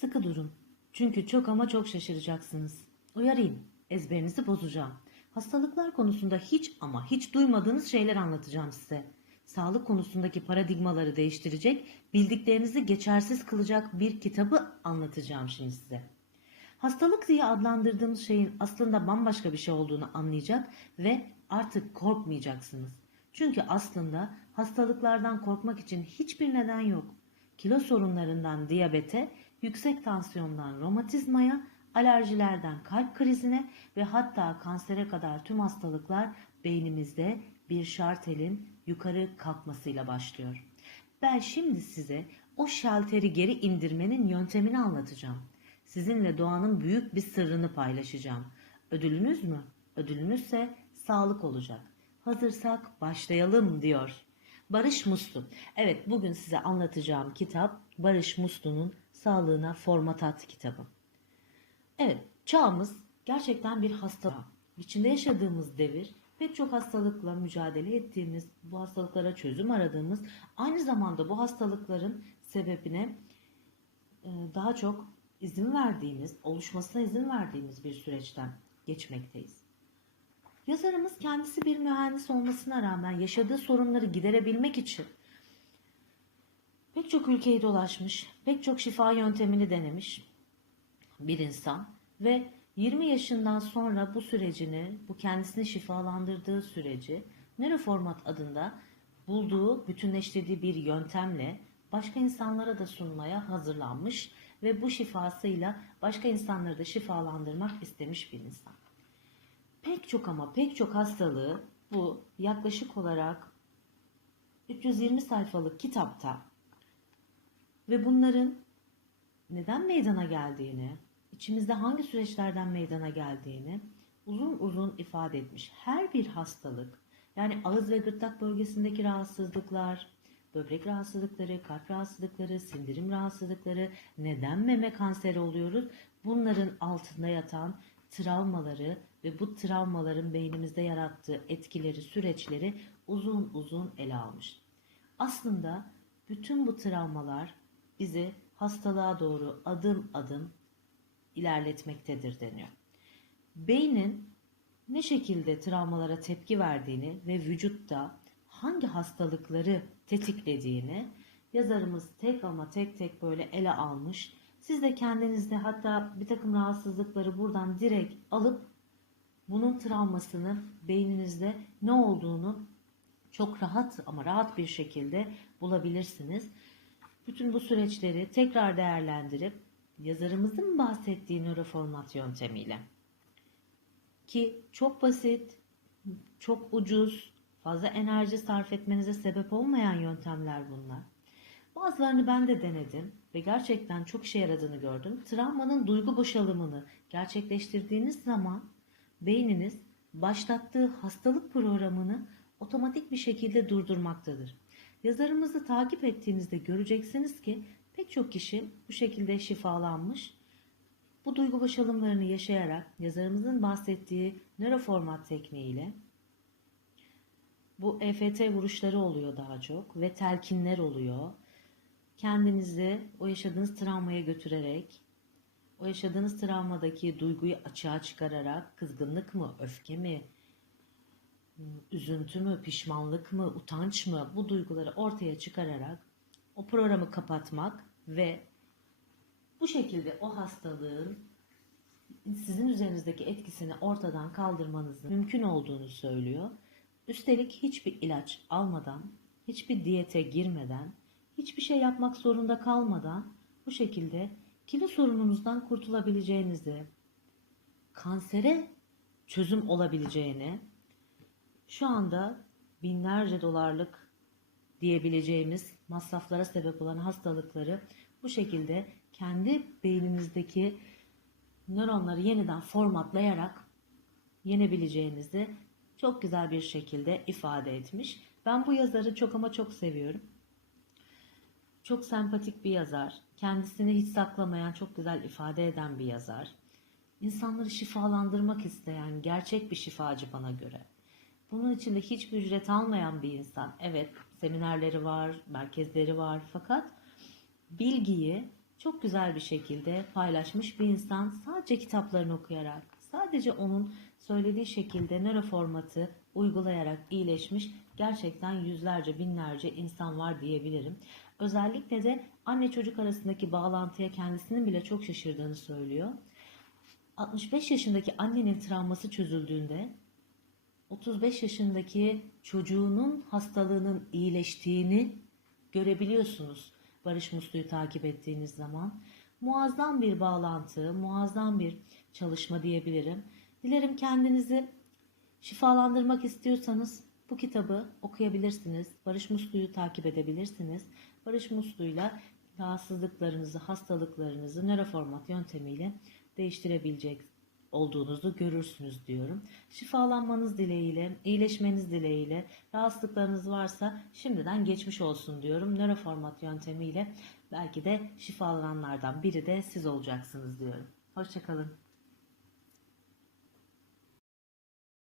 Sıkı durun. Çünkü çok ama çok şaşıracaksınız. Uyarayım, ezberinizi bozacağım. Hastalıklar konusunda hiç ama hiç duymadığınız şeyler anlatacağım size. Sağlık konusundaki paradigmaları değiştirecek, bildiklerinizi geçersiz kılacak bir kitabı anlatacağım şimdi size. Hastalık diye adlandırdığımız şeyin aslında bambaşka bir şey olduğunu anlayacak ve artık korkmayacaksınız. Çünkü aslında hastalıklardan korkmak için hiçbir neden yok. Kilo sorunlarından diyabete, yüksek tansiyondan romatizmaya, alerjilerden kalp krizine ve hatta kansere kadar tüm hastalıklar beynimizde bir şartelin yukarı kalkmasıyla başlıyor. Ben şimdi size o şalteri geri indirmenin yöntemini anlatacağım. Sizinle doğanın büyük bir sırrını paylaşacağım. Ödülünüz mü? Ödülünüzse sağlık olacak. Hazırsak başlayalım diyor. Barış Muslu. Evet bugün size anlatacağım kitap Barış Muslu'nun Sağlığına Formatat kitabı. Evet çağımız gerçekten bir hastalık. İçinde yaşadığımız devir pek çok hastalıkla mücadele ettiğimiz, bu hastalıklara çözüm aradığımız, aynı zamanda bu hastalıkların sebebine e, daha çok izin verdiğimiz, oluşmasına izin verdiğimiz bir süreçten geçmekteyiz. Yazarımız kendisi bir mühendis olmasına rağmen yaşadığı sorunları giderebilmek için pek çok ülkeyi dolaşmış, pek çok şifa yöntemini denemiş bir insan ve 20 yaşından sonra bu sürecini, bu kendisini şifalandırdığı süreci Neuroformat adında bulduğu, bütünleştirdiği bir yöntemle başka insanlara da sunmaya hazırlanmış ve bu şifasıyla başka insanları da şifalandırmak istemiş bir insan. Pek çok ama pek çok hastalığı bu yaklaşık olarak 320 sayfalık kitapta ve bunların neden meydana geldiğini, içimizde hangi süreçlerden meydana geldiğini uzun uzun ifade etmiş. Her bir hastalık, yani ağız ve gırtlak bölgesindeki rahatsızlıklar, böbrek rahatsızlıkları, kalp rahatsızlıkları, sindirim rahatsızlıkları, neden meme kanseri oluyoruz? Bunların altında yatan travmaları ve bu travmaların beynimizde yarattığı etkileri, süreçleri uzun uzun ele almış. Aslında bütün bu travmalar bizi hastalığa doğru adım adım ilerletmektedir deniyor. Beynin ne şekilde travmalara tepki verdiğini ve vücutta hangi hastalıkları tetiklediğini yazarımız tek ama tek tek böyle ele almış. Siz de kendinizde hatta bir takım rahatsızlıkları buradan direkt alıp bunun travmasını beyninizde ne olduğunu çok rahat ama rahat bir şekilde bulabilirsiniz. Bütün bu süreçleri tekrar değerlendirip yazarımızın bahsettiği nöroformat yöntemiyle ki çok basit, çok ucuz, fazla enerji sarf etmenize sebep olmayan yöntemler bunlar. Bazılarını ben de denedim ve gerçekten çok işe yaradığını gördüm. Travmanın duygu boşalımını gerçekleştirdiğiniz zaman beyniniz başlattığı hastalık programını otomatik bir şekilde durdurmaktadır. Yazarımızı takip ettiğinizde göreceksiniz ki pek çok kişi bu şekilde şifalanmış. Bu duygu boşalımlarını yaşayarak yazarımızın bahsettiği nöroformat tekniğiyle bu EFT vuruşları oluyor daha çok ve telkinler oluyor. Kendinizi o yaşadığınız travmaya götürerek, o yaşadığınız travmadaki duyguyu açığa çıkararak kızgınlık mı, öfke mi, üzüntü mü, pişmanlık mı, utanç mı bu duyguları ortaya çıkararak o programı kapatmak ve bu şekilde o hastalığın sizin üzerinizdeki etkisini ortadan kaldırmanızın mümkün olduğunu söylüyor. Üstelik hiçbir ilaç almadan, hiçbir diyete girmeden, hiçbir şey yapmak zorunda kalmadan bu şekilde kilo sorununuzdan kurtulabileceğinizi, kansere çözüm olabileceğini, şu anda binlerce dolarlık diyebileceğimiz masraflara sebep olan hastalıkları bu şekilde kendi beyninizdeki nöronları yeniden formatlayarak yenebileceğinizi çok güzel bir şekilde ifade etmiş. Ben bu yazarı çok ama çok seviyorum. Çok sempatik bir yazar. Kendisini hiç saklamayan, çok güzel ifade eden bir yazar. İnsanları şifalandırmak isteyen gerçek bir şifacı bana göre. Bunun için de hiçbir ücret almayan bir insan. Evet, seminerleri var, merkezleri var fakat bilgiyi çok güzel bir şekilde paylaşmış bir insan sadece kitaplarını okuyarak, sadece onun söylediği şekilde nöroformatı uygulayarak iyileşmiş gerçekten yüzlerce binlerce insan var diyebilirim. Özellikle de anne çocuk arasındaki bağlantıya kendisinin bile çok şaşırdığını söylüyor. 65 yaşındaki annenin travması çözüldüğünde 35 yaşındaki çocuğunun hastalığının iyileştiğini görebiliyorsunuz Barış Muslu'yu takip ettiğiniz zaman. Muazzam bir bağlantı, muazzam bir çalışma diyebilirim. Dilerim kendinizi şifalandırmak istiyorsanız bu kitabı okuyabilirsiniz. Barış Muslu'yu takip edebilirsiniz. Barış Muslu'yla rahatsızlıklarınızı, hastalıklarınızı nöroformat yöntemiyle değiştirebilecek olduğunuzu görürsünüz diyorum. Şifalanmanız dileğiyle, iyileşmeniz dileğiyle, rahatsızlıklarınız varsa şimdiden geçmiş olsun diyorum. Nöroformat yöntemiyle belki de şifalananlardan biri de siz olacaksınız diyorum. Hoşçakalın.